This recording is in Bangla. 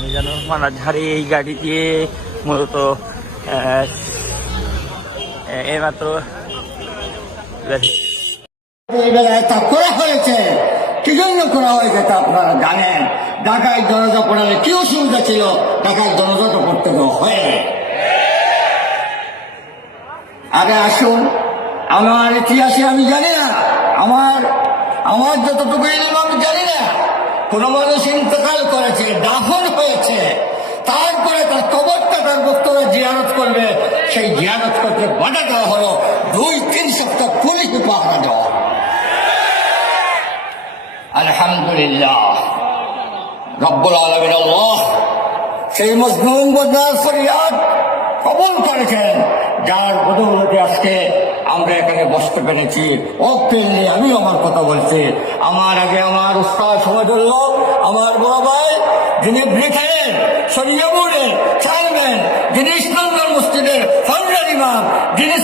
মিজানুর রহমান এই গাড়ি দিয়ে মূলত এইমাত্র হয়েছে। কি জন্য করা হয়েছে তা আপনারা জানেন? ঢাকায় দরজা পড়ালে কি অসুবিধা ছিল? ঢাকায় দরজা তো পড়তে দেওয়া হয় আগে আসুন। আমার ইতিহাসে আমি জানি না। আমার আমার যতটুকু ইলম আমি জানি না। কোন মানুষ ইন্তকাল করেছে, দাফন হয়েছে। তারপরে তার কবরটা তার বক্তব্যে জিয়ারত করবে। সেই জিয়ারত করতে বাধা দেওয়া হলো। দুই, তিন সপ্তাহ পুলিশ পাহারা দেওয়া হলো। আলহামদুলিল্লাহ। রব্বুল আলমিন আল্লাহ সেই মজলুম বদনার ফরিয়াদ কবল করেছেন, যার বদৌলতে আজকে আমরা এখানে বসতে পেরেছি। অপেনলি আমি আমার কথা বলছি। আমার আগে আমার উস্তাদ সমাজুল্লাহ, আমার বড় ভাই, যিনি ব্রিটেনের সরিয়া বোর্ডের চেয়ারম্যান, যিনি ইসলামগঞ্জ মসজিদের ফাউন্ডার ইমাম, যিনি